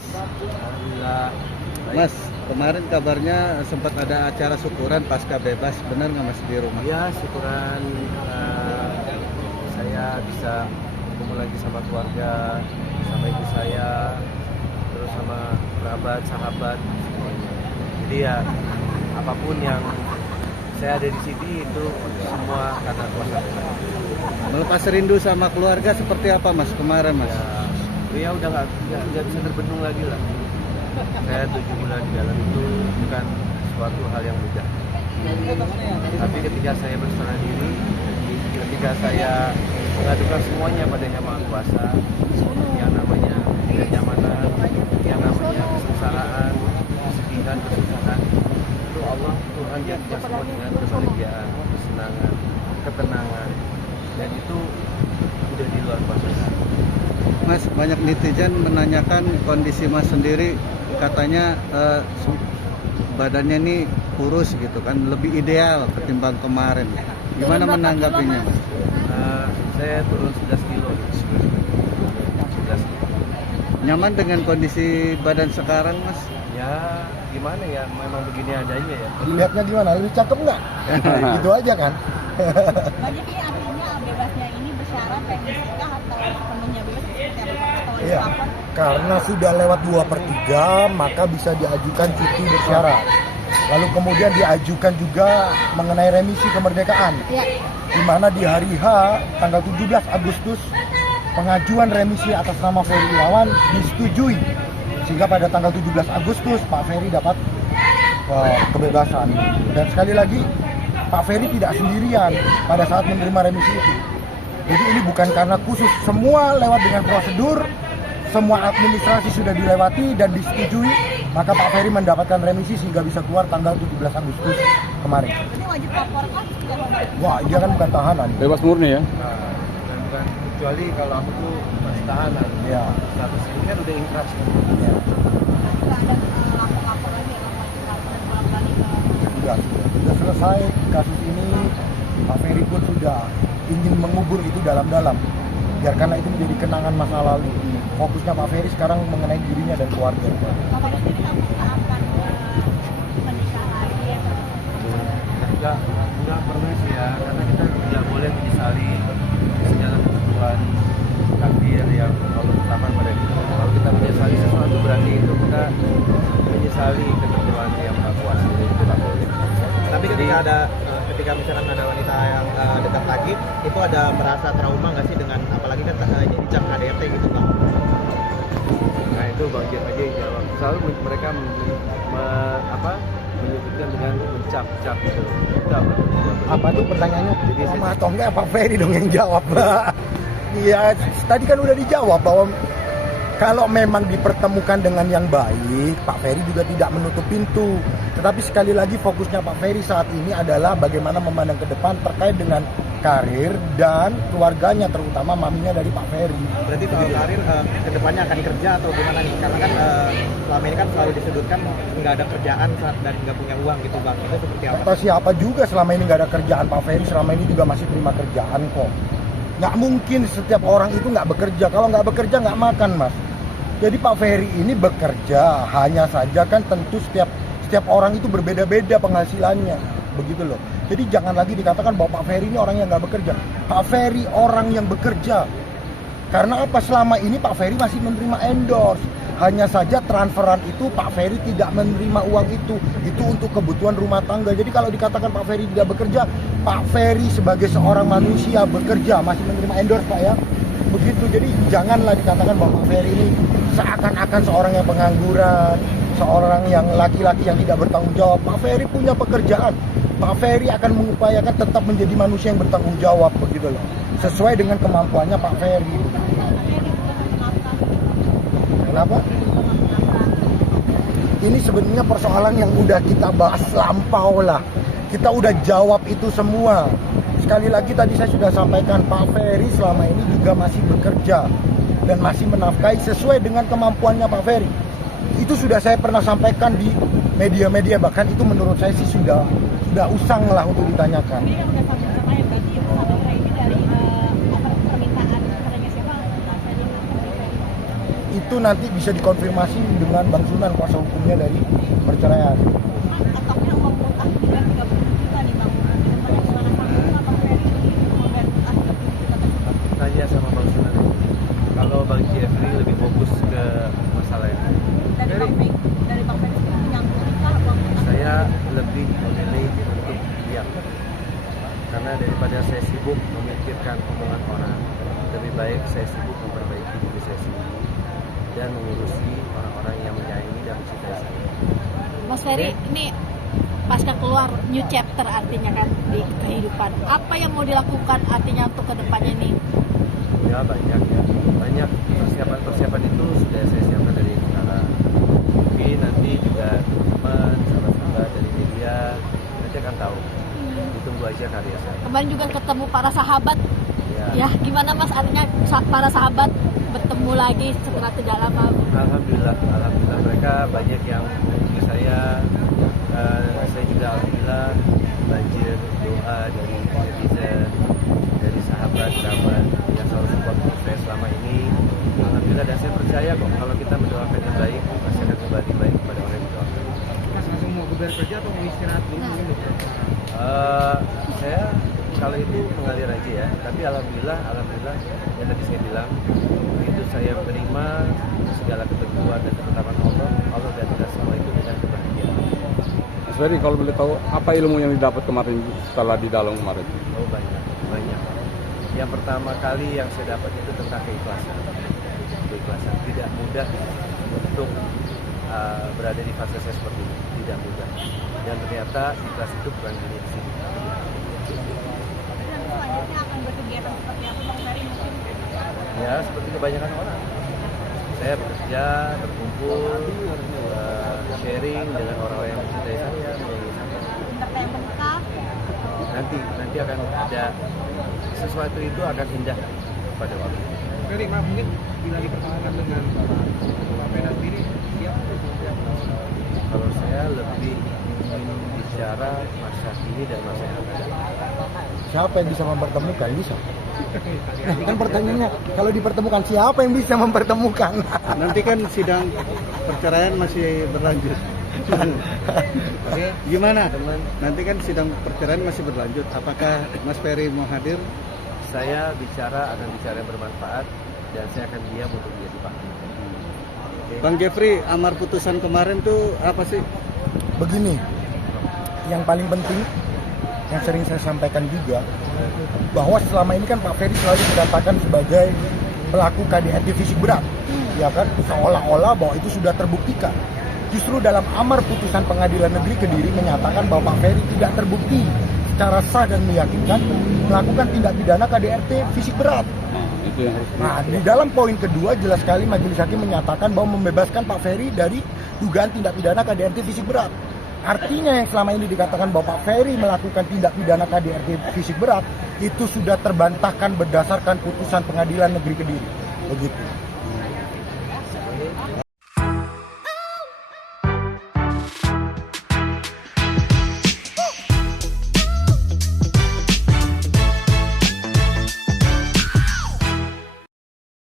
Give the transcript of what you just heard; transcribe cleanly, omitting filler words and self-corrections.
Mas? Alhamdulillah. Baik. Mas, kemarin kabarnya sempat ada acara syukuran pasca bebas, benar nggak Mas di rumah? Ya, syukuran saya bisa ketemu lagi sama keluarga, sama ibu saya, terus sama kerabat, sahabat, semuanya. Jadi ya, apapun yang saya ada di sini itu semua karena kuasa Tuhan. Melepas rindu sama keluarga seperti apa Mas kemarin Mas? Ya udah nggak bisa terbendung lagi lah. Saya 7 bulan di dalam itu bukan suatu hal yang mudah. Tapi ketika saya berserah diri, ketika saya mengadukan semuanya pada Yang Maha Kuasa, yang namanya kenyamanan, yang namanya kesengsaraan, kesedihan, kesusahan, itu Allah Tuhan jadikan semua dengan kebahagiaan, kesenangan, ketenangan, dan itu udah di luar kuasa. Mas, banyak netizen menanyakan kondisi Mas sendiri, katanya badannya ini kurus gitu kan, lebih ideal ketimbang kemarin. Gimana menanggapinya Mas? Saya turun 11 kilo. 11 kilo. Nyaman dengan kondisi badan sekarang Mas? Ya gimana ya, memang begini adanya ya. Dilihatnya gimana? Lebih cakep nggak? Gitu aja kan? Jadi artinya bebasnya ini bersyarat kayak nikah atau sepenuhnya bebas seperti apa? Atau Iya, apa? karena sudah lewat 2/3 maka bisa diajukan cuti bersyarat. Lalu kemudian diajukan juga mengenai remisi kemerdekaan. Iya. Di mana di hari H tanggal 17 Agustus pengajuan remisi atas nama Ferry Irawan disetujui. Sehingga pada tanggal 17 Agustus Pak Ferry dapat kebebasan. Dan sekali lagi Pak Ferry tidak sendirian pada saat menerima remisi itu. Jadi ini bukan karena khusus, semua lewat dengan prosedur, semua administrasi sudah dilewati dan disetujui, maka Pak Ferry mendapatkan remisi sehingga bisa keluar tanggal 17 Agustus kemarin. Ini wajib lapor kan? Wah, dia kan bukan tahanan. Bebas murni ya? Bukan, kecuali kalau aku tuh masih tahanan. Ya. Status ini kan udah inkrah. Ya. Ada lapor-lapor lagi, lapor dan bolak-balik ke Sudah selesai kasus ini, Pak Ferry pun sudah ingin mengubur itu dalam-dalam. Biar karena itu menjadi kenangan masa lalu. Fokusnya Pak Ferry sekarang mengenai dirinya dan keluarga. Bapak sendiri akan menikah lagi atau Enggak pernah sih ya, karena kita tidak boleh menyesali segala ketentuan takdir yang Allah tetapkan pada kita. Kalau kita menyesali sesuatu berarti itu kita menyesali ketentuan yang Maha Kuasa. Itu tak boleh. Tapi ketika misalkan ada wanita yang dekat lagi, itu ada merasa trauma nggak sih dengan apalagi kan jadi cap KDRT gitu Bang? Nah itu Bang Jep aja yang jawab. Selalu mereka menyebutkan dengan mencap-cap gitu. Itu Apa tuh pertanyaannya? Jadi sama atau enggak Pak Ferry dong yang jawab. Iya, tadi kan udah dijawab bahwa kalau memang dipertemukan dengan yang baik, Pak Ferry juga tidak menutup pintu. Tetapi sekali lagi fokusnya Pak Ferry saat ini adalah bagaimana memandang ke depan terkait dengan karir dan keluarganya, terutama maminya dari Pak Ferry. Berarti kalau karir kedepannya akan kerja atau gimana nih? Karena kan selama ini kan selalu disebutkan nggak ada kerjaan dan nggak punya uang gitu Bang. Itu seperti apa? Atau siapa juga selama ini nggak ada kerjaan, Pak Ferry selama ini juga masih terima kerjaan kok. Nggak mungkin setiap orang itu nggak bekerja. Kalau nggak bekerja nggak makan Mas. Jadi Pak Ferry ini bekerja, hanya saja kan tentu setiap orang itu berbeda-beda penghasilannya, begitu loh. Jadi jangan lagi dikatakan bahwa Pak Ferry ini orang yang nggak bekerja. Pak Ferry orang yang bekerja. Karena apa? Selama ini Pak Ferry masih menerima endorse. Hanya saja transferan itu Pak Ferry tidak menerima uang itu untuk kebutuhan rumah tangga. Jadi kalau dikatakan Pak Ferry tidak bekerja, Pak Ferry sebagai seorang manusia bekerja, masih menerima endorse Pak ya. Begitu, jadi janganlah dikatakan bahwa Pak Ferry ini seakan-akan seorang yang pengangguran, seorang yang laki-laki yang tidak bertanggung jawab. Pak Ferry punya pekerjaan. Pak Ferry akan mengupayakan tetap menjadi manusia yang bertanggung jawab, begitu loh. Sesuai dengan kemampuannya Pak Ferry. Kenapa? Ini sebenarnya persoalan yang udah kita bahas lampau lah. Kita udah jawab itu semua. Sekali lagi tadi saya sudah sampaikan, Pak Ferry selama ini juga masih bekerja dan masih menafkahi sesuai dengan kemampuannya Pak Ferry. Itu sudah saya pernah sampaikan di media-media, bahkan itu menurut saya sih sudah usang lah untuk ditanyakan. ini udah sama-sama ya berarti Ibu atau ini dari permintaan kepadanya siapa? itu nanti bisa dikonfirmasi dengan Bang Sunan, kuasa hukumnya dari perceraian. Atapnya uang mutah dengan 30 juta nih Bang. Banyak suara sama Bang Ferry memberikan mutah 30 juta tersebut. Tanya sama Bang Sunan. Kalau Bang Jeffrey lebih fokus ke masalah ini. Dari Bang Ferry sendiri menyangkutkah uang mutah? Saya lebih memilih untuk diam. Karena daripada saya sibuk memikirkan omongan orang, lebih baik saya sibuk memperbaiki diri saya sendiri dan mengurusi orang-orang yang menyayangi dan mencintai saya. Mas Ferry, ini pasca keluar new chapter artinya kan di kehidupan. Apa yang mau dilakukan artinya untuk kedepannya nih? Ya banyak persiapan itu sudah saya siapkan dari sekarang. Mungkin nanti juga teman sahabat-sahabat dari media nanti akan tahu. Ditunggu aja karya saya. Kemarin juga ketemu para sahabat. Ya. Ya, gimana Mas artinya para sahabat bertemu lagi setelah tidak lama? Alhamdulillah mereka banyak yang menghubungi saya. Saya juga alhamdulillah banjir doa dari netizen, dari sahabat yang selalu support saya selama ini. Alhamdulillah, dan saya percaya kok kalau kita mendoakan yang baik pasti akan kembali baik kepada orang yang mendoakan. Mas langsung mau kerja atau mau istirahat dulu mungkin? Saya kalau itu mengalir aja ya, tapi alhamdulillah yang tadi saya bilang, begitu saya menerima segala ketentuan dan ketetapan Allah gantikan semua itu dengan kebahagiaan. Mas Ferry, kalau boleh tahu apa ilmu yang didapat kemarin setelah di dalam kemarin? Oh banyak. Yang pertama kali yang saya dapat itu tentang keikhlasan. Tidak mudah untuk berada di fase saya seperti ini, tidak mudah. Dan ternyata ikhlas itu bukan hanya di sini. Selanjutnya akan berkegiatan seperti apa Bang Ferry mungkin? Ya seperti kebanyakan orang. Saya bekerja, berkumpul, sharing dengan orang-orang yang mencintai saya, menyayangi saya. Entertainment kah? Nanti akan ada sesuatu itu akan indah pada waktu. Ferry, mungkin bila dipertemukan dengan Bapak Medan sendiri, siap untuk Kalau saya lebih ingin bicara masa kini dan masa yang akan datang. Siapa yang bisa mempertemukan? Bisa. Kan pertanyaannya, kalau dipertemukan siapa yang bisa mempertemukan? Nanti kan sidang perceraian masih berlanjut. Gimana? Nanti kan sidang perceraian masih berlanjut. Apakah Mas Ferry mau hadir? Saya akan bicara yang bermanfaat dan saya akan diam untuk dia dipahami. Bang Jeffrey, amar putusan kemarin tuh apa sih? Begini, yang paling penting yang sering saya sampaikan juga, bahwa selama ini kan Pak Ferry selalu dikatakan sebagai pelaku KDRT fisik berat, ya kan, seolah-olah bahwa itu sudah terbuktikan. Justru dalam amar putusan Pengadilan Negeri Kediri menyatakan bahwa Pak Ferry tidak terbukti secara sah dan meyakinkan melakukan tindak pidana KDRT fisik berat. Itu yang harus. Nah, di dalam poin kedua jelas sekali majelis hakim menyatakan bahwa membebaskan Pak Ferry dari dugaan tindak pidana KDRT fisik berat. Artinya yang selama ini dikatakan bahwa Pak Ferry melakukan tindak pidana KDRT fisik berat itu sudah terbantahkan berdasarkan putusan Pengadilan Negeri Kediri. Begitu.